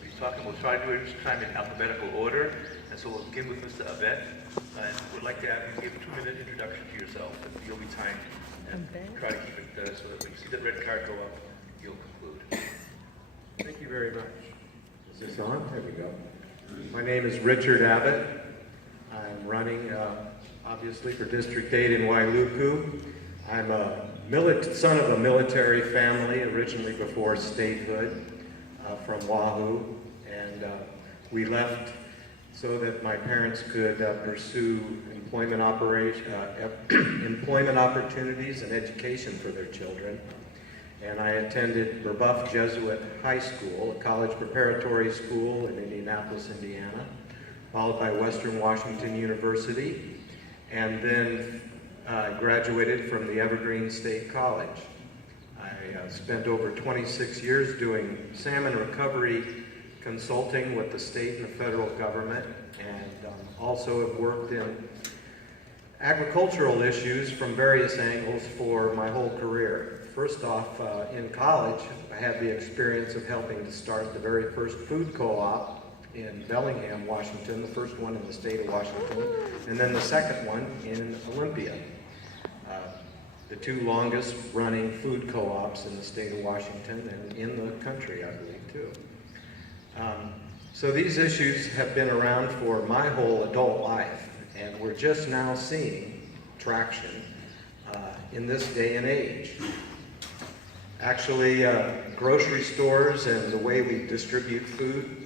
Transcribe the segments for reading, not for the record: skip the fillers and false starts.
be talking. We'll try to do it each time in alphabetical order. And so we'll begin with Mr. Abbett. And we'd like to have you give a 2-minute introduction to yourself. And you'll be timed. And try to keep it so that when you see that red card go up, you'll conclude. Thank you very much. Is this on? There we go. My name is Richard Abbett. I'm running, obviously, for District 8 in Wailuku. I'm a son of a military family, originally before statehood, from Oahu. And we left so that my parents could pursue employment opportunities and education for their children. And I attended Brebeuf Jesuit High School, a college preparatory school in Indianapolis, Indiana, followed by Western Washington University, and then graduated from the Evergreen State College. I spent over 26 years doing salmon recovery consulting with the state and the federal government, and also have worked in agricultural issues from various angles for my whole career. First off, in college, I had the experience of helping to start the very first food co-op in Bellingham, Washington, the first one in the state of Washington, and then the second one in Olympia. The two longest running food co-ops in the state of Washington and in the country, I believe, too. So these issues have been around for my whole adult life, and we're just now seeing traction in this day and age. Actually, grocery stores and the way we distribute food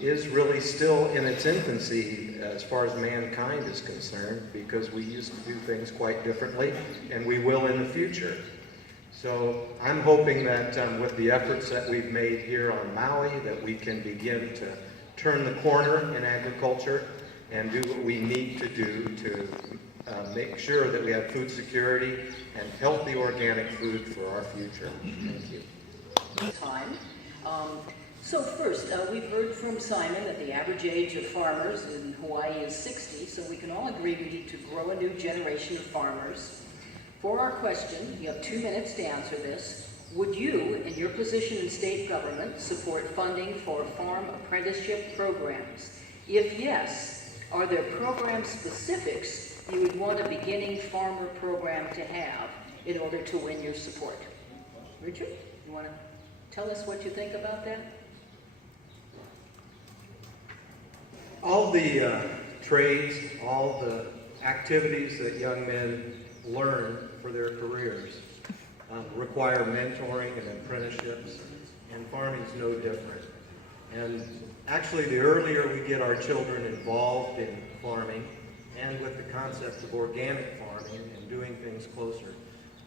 is really still in its infancy as far as mankind is concerned, because we used to do things quite differently, and we will in the future. So I'm hoping that with the efforts that we've made here on Maui, that we can begin to turn the corner in agriculture and do what we need to do to make sure that we have food security and healthy organic food for our future. Thank you. So first, we've heard from Simon that the average age of farmers in Hawaii is 60, so we can all agree we need to grow a new generation of farmers. For our question, you have 2 minutes to answer this. Would you, in your position in state government, support funding for farm apprenticeship programs? If yes, are there program specifics you would want a beginning farmer program to have in order to win your support? Richard, you want to tell us what you think about that? All the trades, all the activities that young men learn for their careers require mentoring and apprenticeships, and farming's no different. And actually, the earlier we get our children involved in farming and with the concept of organic farming and doing things closer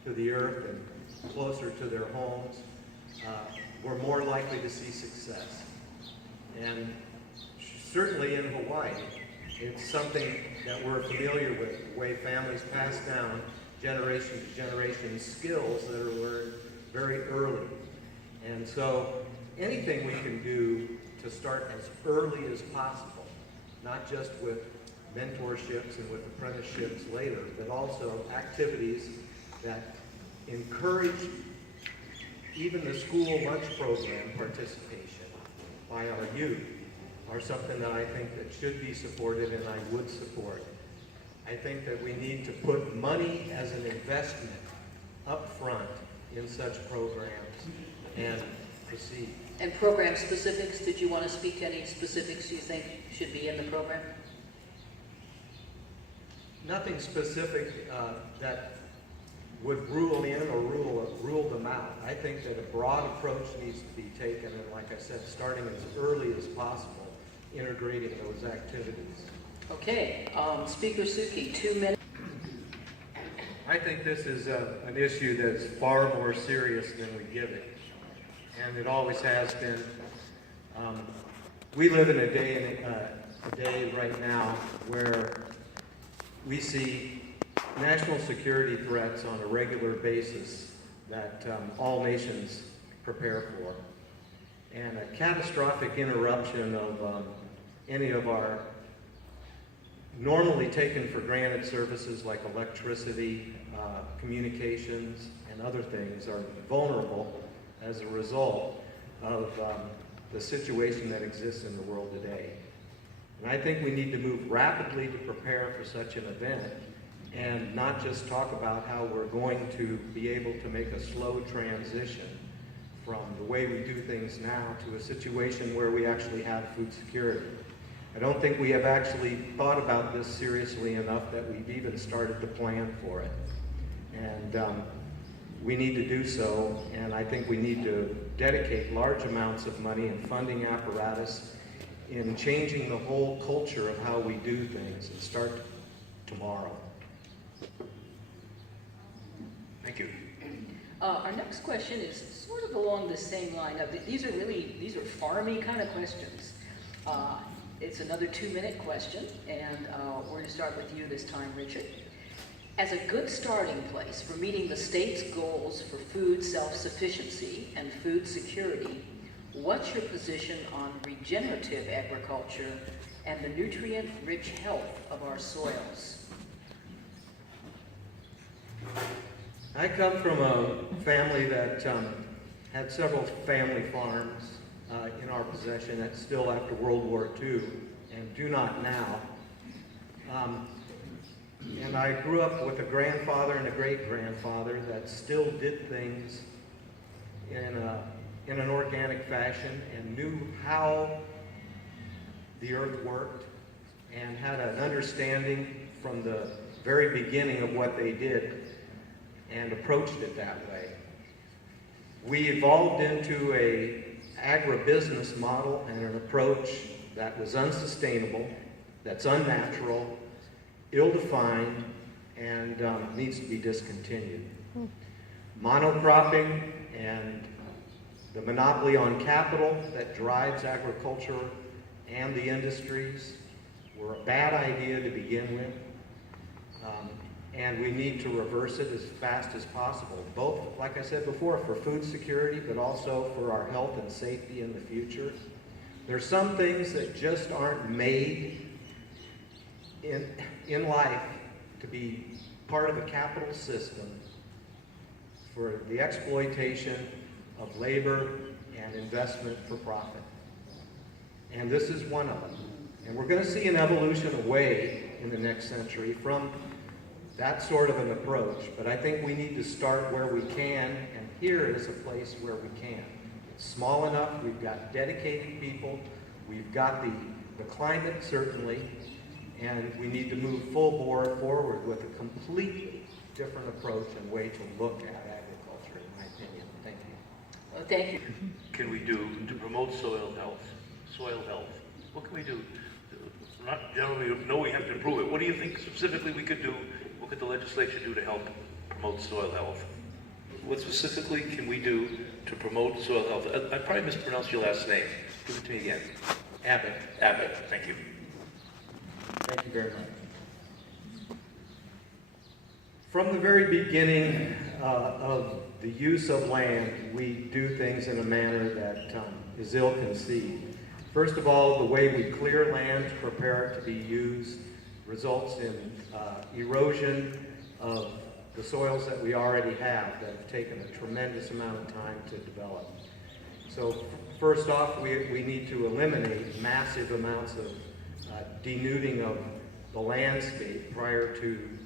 to the earth and closer to their homes, we're more likely to see success. And certainly in Hawaii, it's something that we're familiar with, the way families pass down generation to generation skills that are learned very early. And so anything we can do to start as early as possible, not just with mentorships and with apprenticeships later, but also activities that encourage even the school lunch program participation by our youth are something that I think that should be supported, and I would support. I think that we need to put money as an investment up front in such programs and proceed. And program specifics, did you want to speak to any specifics you think should be in the program? Nothing specific that would rule in or rule them out. I think that a broad approach needs to be taken, and like I said, starting as early as possible, integrating those activities. Okay, Speaker Suki, 2 minutes. I think this is an issue that's far more serious than we give it, and it always has been. We live in a day right now where we see national security threats on a regular basis that all nations prepare for, and a catastrophic interruption of any of our normally taken for granted services like electricity, communications, and other things are vulnerable as a result of the situation that exists in the world today. And I think we need to move rapidly to prepare for such an event and not just talk about how we're going to be able to make a slow transition from the way we do things now to a situation where we actually have food security. I don't think we have actually thought about this seriously enough that we've even started to plan for it. And we need to do so, and I think we need to dedicate large amounts of money and funding apparatus in changing the whole culture of how we do things and start tomorrow. Thank you. Our next question is sort of along the same line. These are farmy kind of questions. It's another 2-minute question, and we're going to start with you this time, Richard. As a good starting place for meeting the state's goals for food self-sufficiency and food security, what's your position on regenerative agriculture and the nutrient-rich health of our soils? I come from a family that had several family farms in our possession that still after World War II and do not now. And I grew up with a grandfather and a great-grandfather that still did things in an organic fashion and knew how the earth worked and had an understanding from the very beginning of what they did and approached it that way. We evolved into an agribusiness model and an approach that was unsustainable, that's unnatural, ill-defined, and needs to be discontinued. Monocropping and the monopoly on capital that drives agriculture and the industries were a bad idea to begin with, and we need to reverse it as fast as possible, both, like I said before, for food security, but also for our health and safety in the future. There's some things that just aren't made in life to be part of a capital system for the exploitation of labor and investment for profit. And this is one of them. And we're going to see an evolution away in the next century from that sort of an approach, but I think we need to start where we can, and here is a place where we can. It's small enough, we've got dedicated people, we've got the climate certainly, and we need to move full bore forward with a completely different approach and way to look at agriculture, in my opinion. Thank you. Well, thank you. Can we do to promote soil health? Soil health. What can we do? Not generally, no, we have to improve it. What do you think specifically we could do? What could the legislature do to help promote soil health? What specifically can we do to promote soil health? I probably mispronounced your last name. Give it to me again. Abbott. Abbott. Thank you. Thank you very much. From the very beginning of the use of land, we do things in a manner that is ill-conceived. First of all, the way we clear land to prepare it to be used results in erosion of the soils that we already have that have taken a tremendous amount of time to develop. So first off, we need to eliminate massive amounts of denuding of the landscape prior to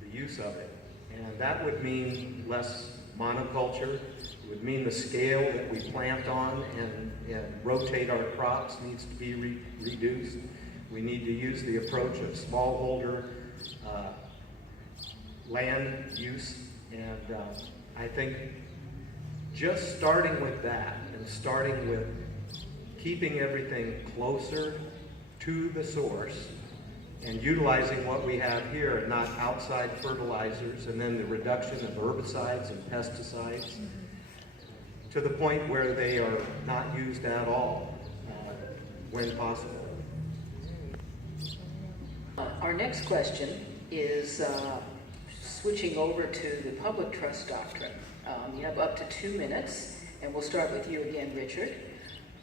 the use of it. And that would mean less monoculture. It would mean the scale that we plant on and rotate our crops needs to be reduced. We need to use the approach of smallholder land use. And I think just starting with that and starting with keeping everything closer to the source and utilizing what we have here and not outside fertilizers and then the reduction of herbicides and pesticides to the point where they are not used at all when possible. Our next question is switching over to the public trust doctrine. You have up to 2 minutes, and we'll start with you again, Richard.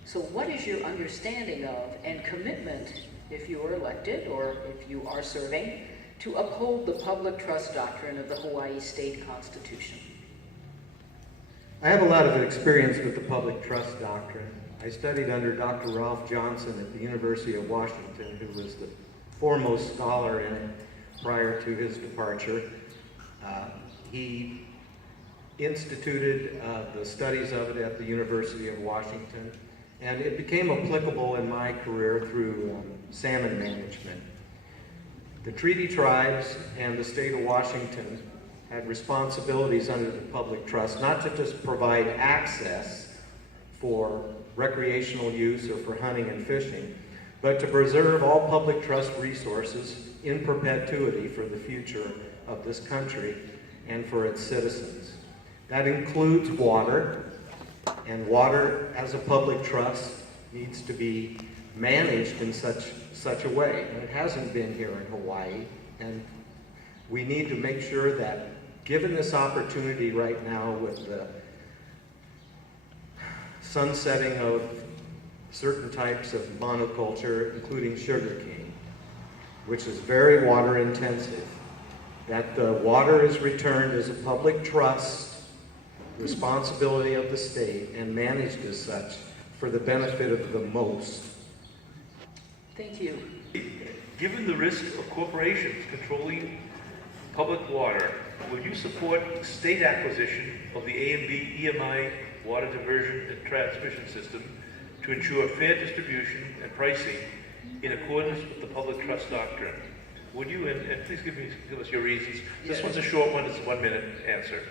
So what is your understanding of and commitment, if you are elected or if you are serving, to uphold the public trust doctrine of the Hawaii State Constitution? I have a lot of experience with the public trust doctrine. I studied under Dr. Ralph Johnson at the University of Washington, who was the foremost scholar in it prior to his departure. He instituted the studies of it at the University of Washington, and it became applicable in my career through salmon management. The treaty tribes and the state of Washington had responsibilities under the public trust, not to just provide access for recreational use or for hunting and fishing, but to preserve all public trust resources in perpetuity for the future of this country and for its citizens. That includes water, and water as a public trust needs to be managed in such a way, and it hasn't been here in Hawaii, and we need to make sure that, given this opportunity right now with the sunsetting of certain types of monoculture, including sugarcane, which is very water intensive, that the water is returned as a public trust responsibility of the state and managed as such for the benefit of the most. Thank you. Given the risk of corporations controlling public water, would you support state acquisition of the A&B EMI water diversion and transmission system to ensure fair distribution and pricing in accordance with the public trust doctrine? Would you, and please give us your reasons. This one's a short one, it's a 1-minute answer.